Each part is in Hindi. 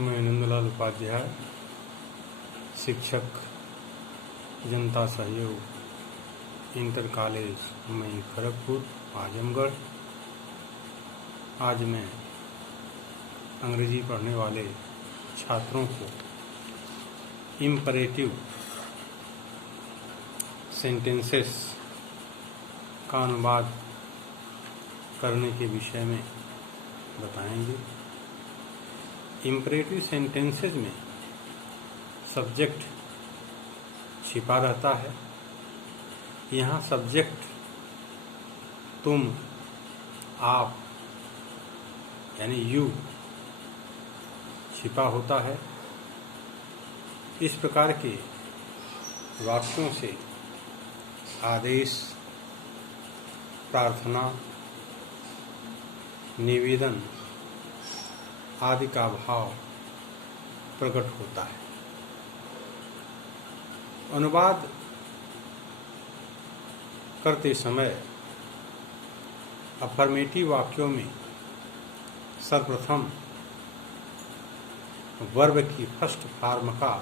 मैं नंदलाल उपाध्याय, शिक्षक, जनता सहयोग, इंटर कॉलेज मई खड़गपुर, आजमगढ़। आज मैं अंग्रेजी पढ़ने वाले छात्रों को इम्परेटिव सेंटेंसेस का अनुवाद करने के विषय में बताएंगे। इम्परेटिव सेंटेंसेस में सब्जेक्ट छिपा रहता है। यहाँ सब्जेक्ट तुम, आप यानी यू छिपा होता है। इस प्रकार के वाक्यों से आदेश, प्रार्थना, निवेदन आदि का भाव प्रकट होता है। अनुवाद करते समय अफर्मेटिव वाक्यों में सर्वप्रथम वर्ब की फर्स्ट फॉर्म का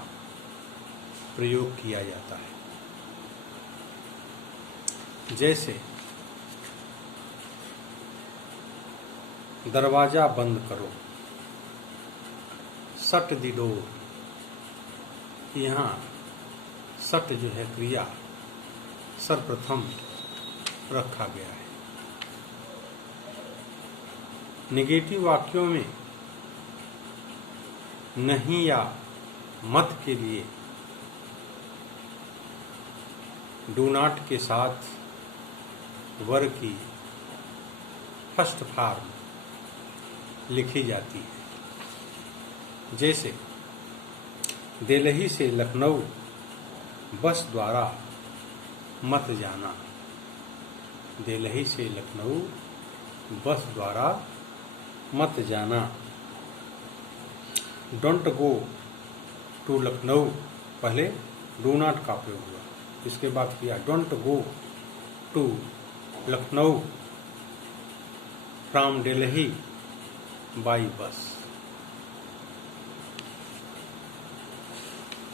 प्रयोग किया जाता है। जैसे दरवाजा बंद करो, शट द डोर। यहाँ शट जो है क्रिया सर्वप्रथम रखा गया है। नेगेटिव वाक्यों में नहीं या मत के लिए डू नॉट के साथ वर्ब की फर्स्ट फॉर्म लिखी जाती है। जैसे दिल्ली से लखनऊ बस द्वारा मत जाना। दिल्ली से लखनऊ बस द्वारा मत जाना। डोंट गो टू लखनऊ, पहले डू नॉट का प्रयोग हुआ, इसके बाद किया don't go to Lucknow from Delhi by bus.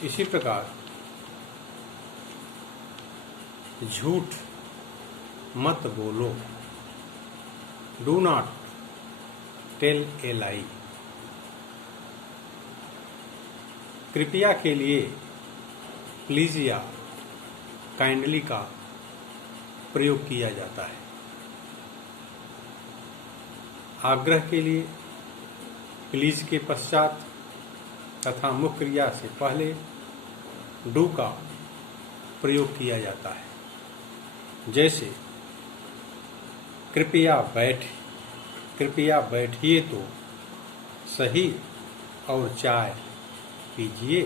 इसी प्रकार झूठ मत बोलो, do not tell a lie. कृपया के लिए प्लीज या काइंडली का प्रयोग किया जाता है। आग्रह के लिए प्लीज के पश्चात तथा मुख्य क्रिया से पहले डू का प्रयोग किया जाता है। जैसे कृपया बैठिए तो सही और चाय पीजिए।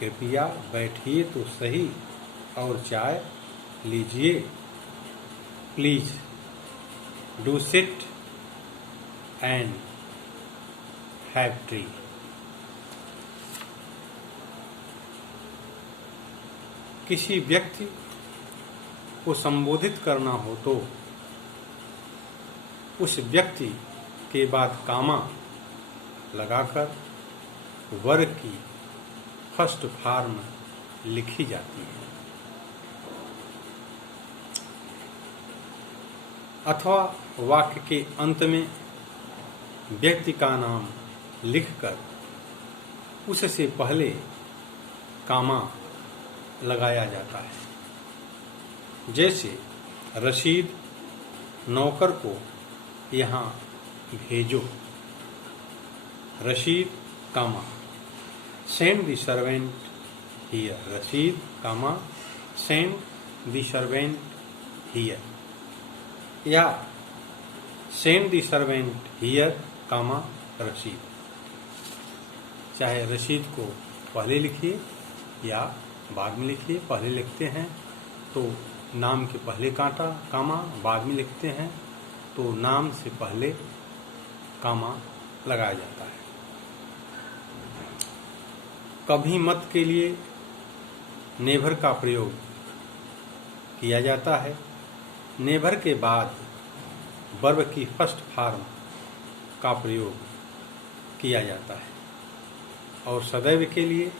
कृपया बैठिए तो सही और चाय लीजिए। Please do sit and have T. किसी व्यक्ति को संबोधित करना हो तो उस व्यक्ति के बाद कामा लगाकर वर्ब की फर्स्ट फॉर्म लिखी जाती है। अथवा वाक्य के अंत में व्यक्ति का नाम लिखकर उससे पहले कामा लगाया जाता है। जैसे रशीद नौकर को यहाँ भेजो। Rashid comma send the servant here. Rashid comma send the servant here या send the servant here comma Rashid. चाहे रशीद को पहले लिखिए या बाद में लिखिए। पहले लिखते हैं तो नाम के पहले कांटा कामा, बाद में लिखते हैं तो नाम से पहले कामा लगाया जाता है। कभी मत के लिए नेवर का प्रयोग किया जाता है। नेवर के बाद वर्ब की फर्स्ट फॉर्म का प्रयोग किया जाता है। और सदैव के लिए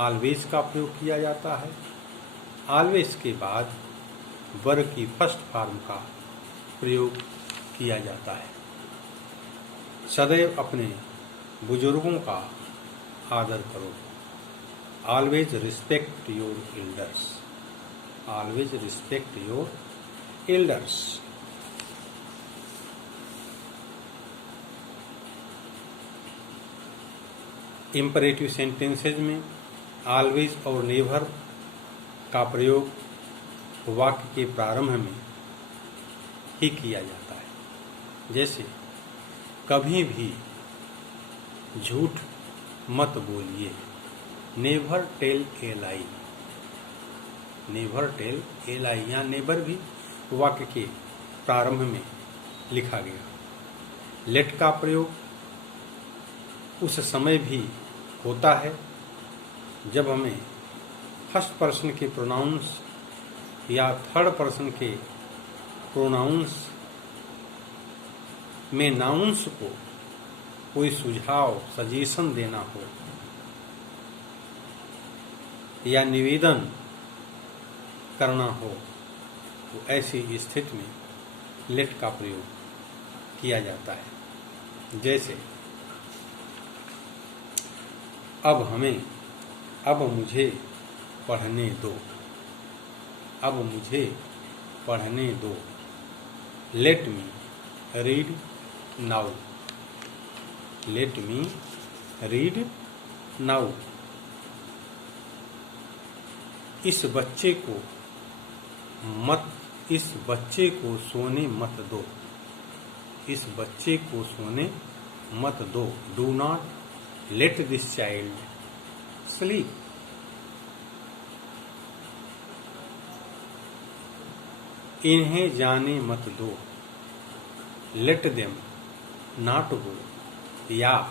ऑलवेज का प्रयोग किया जाता है। ऑलवेज के बाद वर्ब की फर्स्ट फॉर्म का प्रयोग किया जाता है। सदैव अपने बुजुर्गों का आदर करो। Always respect your elders. Always respect your elders. Imperative sentences में ऑलवेज और नेवर का प्रयोग वाक्य के प्रारंभ में ही किया जाता है। जैसे कभी भी झूठ मत बोलिए। Never tell a lie. Never tell a lie. यहाँ नेवर भी वाक्य के प्रारंभ में लिखा गया। लेट का प्रयोग उस समय भी होता है जब हमें फर्स्ट पर्सन के प्रोनाउंस या थर्ड पर्सन के प्रोनाउंस में नाउंस को कोई सुझाव सजेशन देना हो या निवेदन करना हो, तो ऐसी स्थिति में लेट का प्रयोग किया जाता है। जैसे अब मुझे पढ़ने दो। अब मुझे पढ़ने दो। Let me read now. Let me read now. इस बच्चे को सोने मत दो। इस बच्चे को सोने मत दो। Do not let this child sleep. इन्हें जाने मत दो। लेट देम नॉट गो या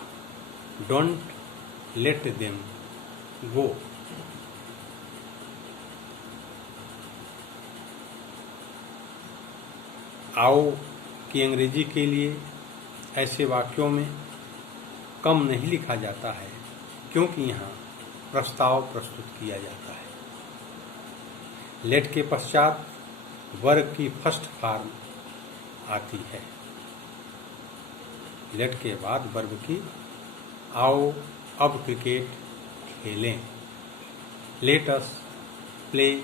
डोंट लेट देम गो। आओ की अंग्रेजी के लिए ऐसे वाक्यों में कम नहीं लिखा जाता है, क्योंकि यहाँ प्रस्ताव प्रस्तुत किया जाता है। लेट के पश्चात वर्ब की फर्स्ट फॉर्म आती है। लेट के बाद वर्ब की आओ अब क्रिकेट खेलें। Let us play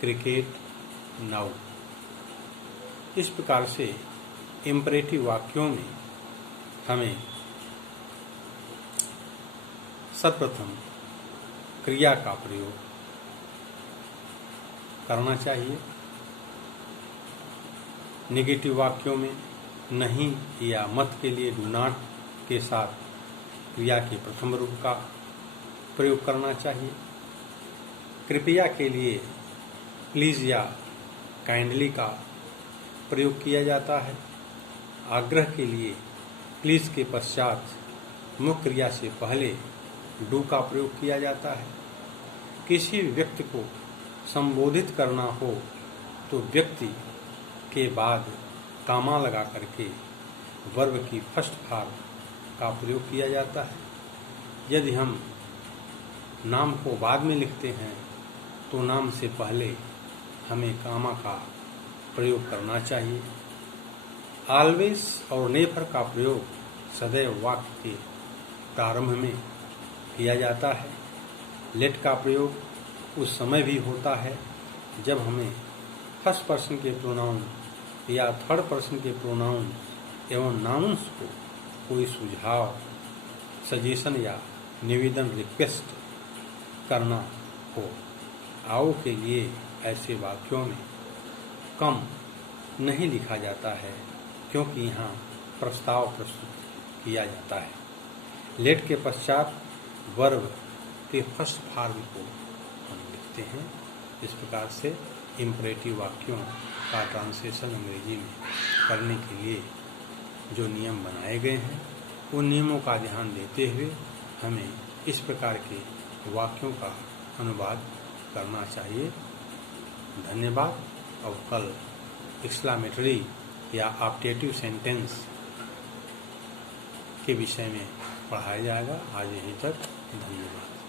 cricket now. इस प्रकार से इंपरेटिव वाक्यों में हमें सर्वप्रथम क्रिया का प्रयोग करना चाहिए। नेगेटिव वाक्यों में नहीं या मत के लिए डू नॉट के साथ क्रिया के प्रथम रूप का प्रयोग करना चाहिए। कृपया के लिए प्लीज या काइंडली का प्रयोग किया जाता है। आग्रह के लिए प्लीज के पश्चात मुख्य क्रिया से पहले डू का प्रयोग किया जाता है। किसी व्यक्ति को संबोधित करना हो तो व्यक्ति के बाद कामा लगा करके वर्ब की फर्स्ट फॉर्म का प्रयोग किया जाता है। यदि हम नाम को बाद में लिखते हैं तो नाम से पहले हमें कामा का प्रयोग करना चाहिए। ऑलवेज और नेवर का प्रयोग सदैव वाक्य के प्रारंभ में किया जाता है। लेट का प्रयोग उस समय भी होता है जब हमें फर्स्ट पर्सन के प्रोनाउन या थर्ड पर्सन के प्रोनाउन एवं नाउंस को कोई सुझाव सजेशन या निवेदन रिक्वेस्ट करना हो। आओ के लिए ऐसे वाक्यों में कम नहीं लिखा जाता है, क्योंकि यहाँ प्रस्ताव प्रस्तुत किया जाता है। लेट के पश्चात वर्ब के फर्स्ट फॉर्म को हम लिखते हैं। इस प्रकार से इंपरेटिव वाक्यों का ट्रांसलेशन अंग्रेजी में करने के लिए जो नियम बनाए गए हैं उन नियमों का ध्यान देते हुए हमें इस प्रकार के वाक्यों का अनुवाद करना चाहिए। धन्यवाद। और कल एक्सक्लेमेटरी या ऑप्टेटिव सेंटेंस के विषय में पढ़ाया जाएगा। आज यहीं तक, धन्यवाद।